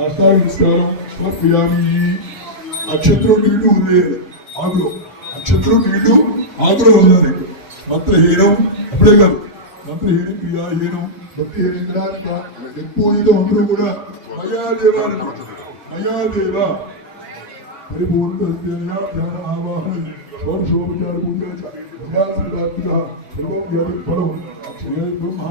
సాష్టాంగ సమర్పయామి. అక్షత్రం నీళ్లు వదిలేయాలి ఆకులో, అక్షత్రం నీళ్లు ఆకులో వదలాలి. మంత్రహీనం అప్పుడే కాదు, మంత్రహీనం క్రియాహీనం భక్తిహీనం ఎక్కువ అందరూ కూడా మయాదేవ మయాదేవ పరిపూర్ణ ధ్యాన ఆవాహన స్వర్శోపచార పూజ ఫలం బ్రహ్మ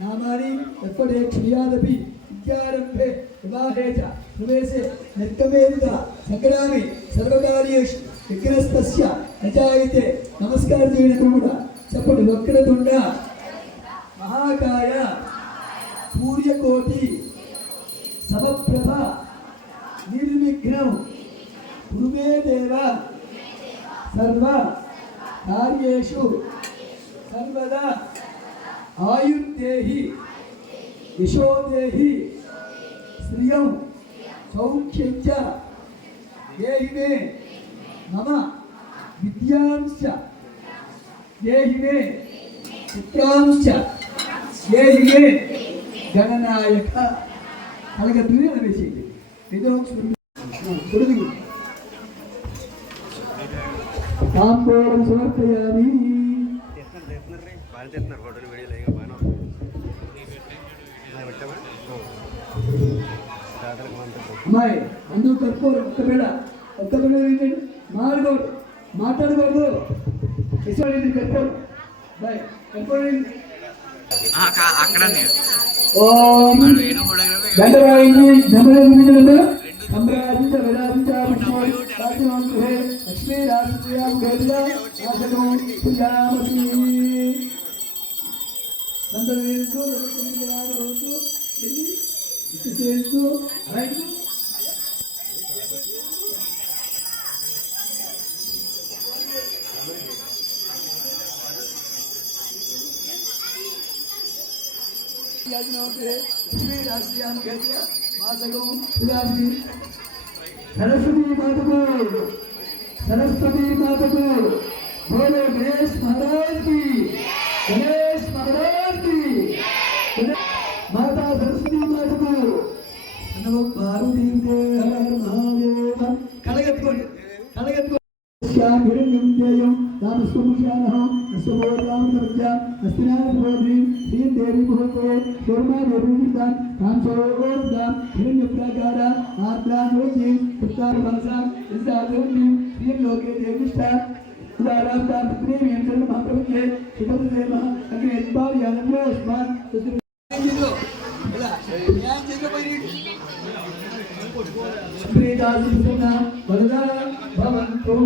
నామాని ఎప్పటి క్షయాదపి విద్యారంభే వివాహే చ ప్రవేశే నిర్గమేన సంగ్రామే సర్వకార్యేషు విఘ్నస్తస్య అజాయతే. నమస్కారం చేయడం కూడా చెప్పండి. వక్రతుండ మహాకాయ సూర్యకోటి సమప్రభ నిర్విఘ్నం కురుమే దేవ సర్వ కార్యేషు సర్వదా ఆయుర్దేహి యశోదేహి శ్రియం సౌఖ్యం చ దేహి మే మమ విద్యాంశ దేహి మే పుత్రాంశ దేహి మే గణనాయక. కలగద్దుని అనవేసేది ఏదో తొడుగు తాంబూలం సమర్పయామి. అమ్మాయి అందరూ కట్టుకోరు. ఒక్క బిడ్డ మాట్లాడకూడదు. కట్టుకోరు బాయ్ కట్టుకోండి. सरस्वती माता को बोलो गणेश महाराज की, गणेश महाराज की, माता सरस्वती माता को नमो पार्वती देव हर महादेव. कलगत्कोंడి श्याम हिरण्यं देयं नाम सुमुषानः नस्वोदाम सर्वज्ञ अस्तिनाथ बोधि श्रीं देवी भवते शर्मा देवीदान कांचोदान हिरण्यप्राकार आत्मान होति पुत्र भाषा इजादुनि श्रीं लोके देविष्ठा उदाराम प्रेम यंत्र महाप्रभुके शिवम देव अग्नि इत्बार यानंद्र उस्मान सुद्रो ఇలా జ్ఞానం చేయకపోయి ప్రేదాసునా వరదా భవంతు.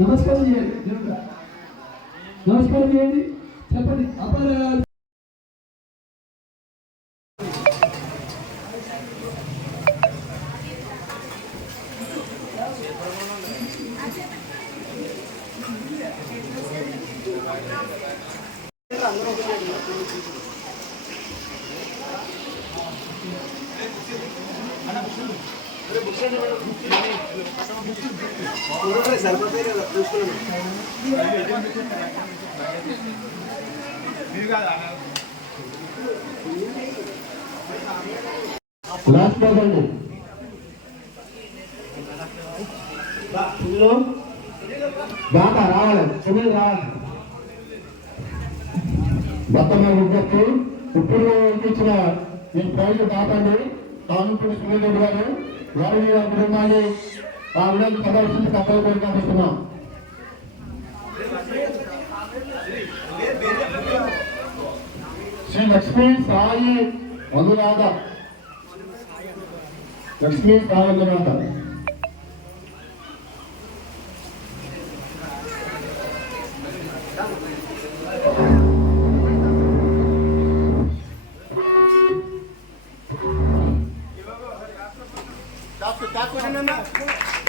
నమస్కారం చేయండి. నమస్కారం చేయండి. చెప్పండి. అపరాధ లాస్ట్ పోకండి. బాగా రావాలి, సునీల్ రావాలి. మొత్తం విజ్ఞప్తి ఇప్పుడు ఇచ్చిన ఈ ప్రైజ్ దాటండి. కానుపూడి సునీల్ రెడ్డి గారు వారి కుటుంబాన్ని ఆ విధంగా ప్రదర్శన తప్పని కోరుకుంటున్నాం. శ్రీ లక్ష్మీ సాయి అనురాధ, లక్ష్మీ సాయి అనురాధ. Tá com